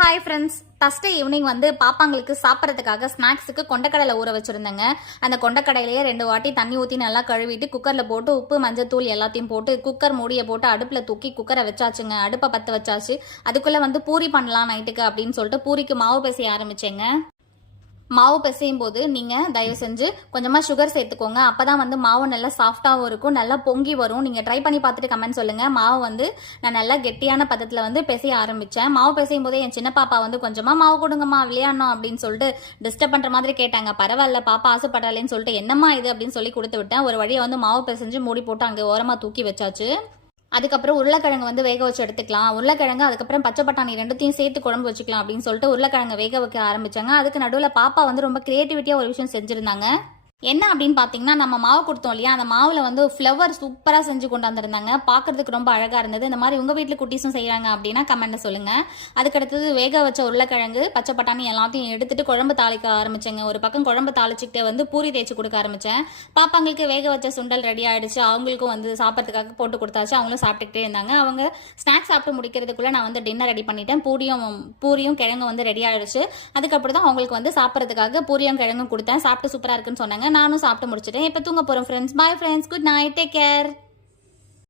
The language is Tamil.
ஹாய் ஃப்ரெண்ட்ஸ், ஃபஸ்ட்டு ஈவினிங் பாப்பாங்களுக்கு சாப்பிட்றதுக்காக ஸ்நாக்ஸுக்கு கொண்டக்கடலை ஊற வச்சுருந்தேங்க. அந்த கொண்டக்கடலையே 2 வாட்டி தண்ணி ஊற்றி நல்லா கழுவிட்டு குக்கரில் போட்டு உப்பு மஞ்சத்தூள் எல்லாத்தையும் போட்டு குக்கர் மூடியை போட்டு அடுப்பில் தூக்கி குக்கரை வச்சாச்சுங்க. அடுப்பை பற்ற வச்சாச்சு. அதுக்குள்ளே பூரி பண்ணலாம் நைட்டுக்கு அப்படின்னு சொல்லிட்டு பூரிக்கு மாவு பிசைய ஆரம்பித்தேங்க. மாவு பிசையும் போது நீங்கள் தயவு செஞ்சு கொஞ்சமாக சுகர் சேர்த்துக்கோங்க. அப்போ தான் மாவு நல்லா சாஃப்டாகவும் இருக்கும், நல்லா பொங்கி வரும். நீங்கள் ட்ரை பண்ணி பார்த்துட்டு கமெண்ட் சொல்லுங்கள். மாவு நான் நல்லா கெட்டியான பதத்தில் பிசைய ஆரம்பித்தேன். மாவு பிசையும் போதே என் சின்ன பாப்பா கொஞ்சமாக மாவு கொடுங்கம்மா விளையாடணும் அப்படின்னு சொல்லிட்டு டிஸ்டர்ப் பண்ணுற மாதிரி கேட்டாங்க. பரவாயில்ல பாப்பா ஆசைப்பட்டாலேன்னு சொல்லிட்டு என்னம்மா இது அப்படின்னு சொல்லி கொடுத்து விட்டேன். ஒரு வழியை மாவு பிசைஞ்சு மூடி போட்டு அங்கே ஓரமாக தூக்கி வச்சாச்சு. அதுக்கப்புறம் உருளைக்கிழங்கு வேக வச்சு எடுத்துக்கலாம். உருளைக்கிழங்கு அதுக்கப்புறம் பச்சை பட்டாணி ரெண்டுத்தையும் சேர்த்து குழம்பு வச்சுக்கலாம் அப்படின்னு சொல்லிட்டு உருளைக்கிழங்கு வேக வைக்க ஆரம்பிச்சாங்க. அதுக்கு நடுவில் பாப்பா ரொம்ப கிரியேட்டிவிட்டியாக ஒரு விஷயம் செஞ்சுருந்தாங்க. என்ன அப்படின்னு பார்த்தீங்கன்னா, நம்ம மாவு கொடுத்தோம் இல்லையா, அந்த மாவில் ஃப்ளவர் சூப்பராக செஞ்சு கொண்டாந்துருந்தாங்க. பார்க்குறதுக்கு ரொம்ப அழகாக இருந்தது. இந்த மாதிரி உங்கள் வீட்டில் குட்டீஸும் செய்கிறாங்க அப்படின்னா கமெண்ட்டில் சொல்லுங்கள். அதுக்கடுத்தது வேக வச்ச உருளைக்கிழங்கு பச்சை பட்டாணி எல்லாத்தையும் எடுத்துகிட்டு குழம்பு தாளிக்க ஆரம்பிச்சேங்க. ஒரு பக்கம் குழம்பு தாளிச்சிக்கிட்டே பூரி தேய்ச்சி கொடுக்க ஆரம்பித்தேன். பாப்பாங்களுக்கு வேக வச்ச சுண்டல் ரெடி ஆகிடுச்சு. அவங்களுக்கும் சாப்பிட்றதுக்காக போட்டு கொடுத்தாச்சு. அவங்களும் சாப்பிட்டுக்கிட்டே இருந்தாங்க. அவங்க ஸ்நாக்ஸ் சாப்பிட்டு முடிக்கிறதுக்குள்ளே நான் டின்னர் ரெடி பண்ணிட்டேன். பூரியும் கிழங்கும் ரெடி ஆகிடுச்சு. அதுக்கப்புறம் தான் அவங்களுக்கு சாப்பிட்றதுக்காக பூரியும் கிழங்கும் கொடுத்தேன். சாப்பிட்டு சூப்பராக இருக்குன்னு சொன்னாங்க. நானும் சாப்பிட்டு முடிச்சிட்டேன். இப்போ தூங்க போகிறோம் friends. Bye friends, good night, take care.